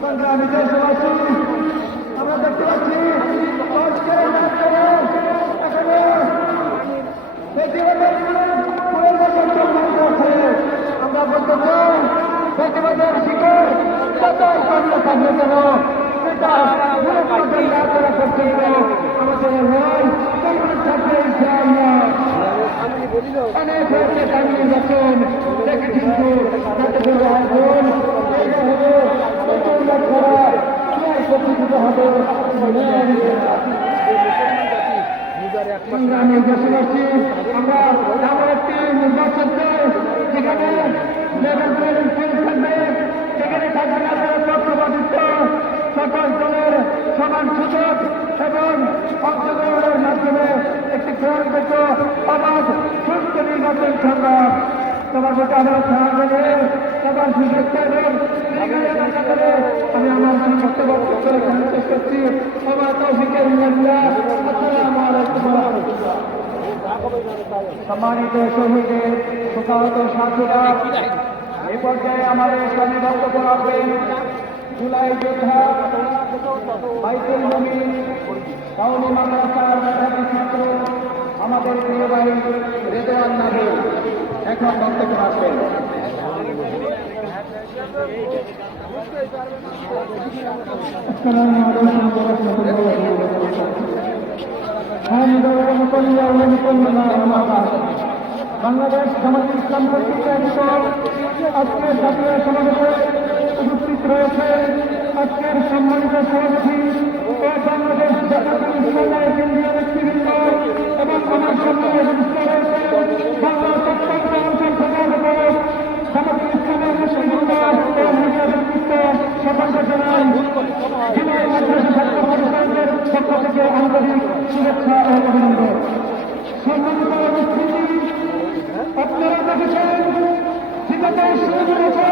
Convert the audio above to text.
সংগ্রামী দেশবাসী, আমরা দেখতে পাচ্ছি আমরা বলতে চাই প্রতিবাদের শিকার যতই কর্ম থাকবে কেন সেটা করা পর্যন্ত আমাদের লড়াই চলমান থাকবে ইনশাআল্লাহ। অনেক হয়েছে দাঁড়িয়ে যাচ্ছেন দেখে কিন্তু সংগ্রামী দেশবাসী, আমরা এমন একটি নির্বাচন চাই যেখানে থাকবে, যেখানে থাকবে না পক্ষপাতিত্ব, সকল দলের সমান সুযোগ এবং অংশগ্রহণের মাধ্যমে একটি গ্রহণযোগ্য অবাধ সুস্থ নির্বাচন সংগ্রাম সবার প্রতি আমার সহায়তা সবার সুযোগ এবং আমি আমার বক্তব্য জানতে করছি। আমার তৌফিকের আসসালামু আলাইকুম ওয়া রাহমাতুল্লাহ। সম্মানিত শহীদের শোকাহত সাথীরা, এই পর্যায়ে আমাদের সামনে বক্তব্য রাখবেন জুলাই যোদ্ধা বাইতুল মুমিন কাউমি মাদ্রাসার মেধাবী ছাত্র আমাদের প্রিয় ভাই রেদওয়ান নাবিল এখন বক্তব্য রাখবেন। আসসালামু আলাইকুম ওয়া রাহমাতুল্লাহি ওয়া বারাকাতুহু। বাংলাদেশ জামাত ইসলাম কর্তৃক আয়োজিত আজকের জাতীয় সমাবেশে উপস্থিত রয়েছে আজকের সম্মানিত সভাপতি ও বাংলাদেশ জাতীয় ইসলামের কেন্দ্রীয় নেতৃবৃন্দ এবং আমার সম্মানে উপস্থিত রয়েছে বাংলা প্রত্যন্ত অঞ্চল সভাপতি জামাত ইসলামের মুসলিমবৃন্দ ও মহিলা ব্যক্তিত্ব সকলকে জানাই জুলাই মাদ্রাসা ছাত্র পরিষদের পক্ষ থেকে আন্তরিক শুভেচ্ছা ও অভিনন্দন। সম্মানিত উপস্থিতি, আপনারা দেখেছেন বিগত 16 বছর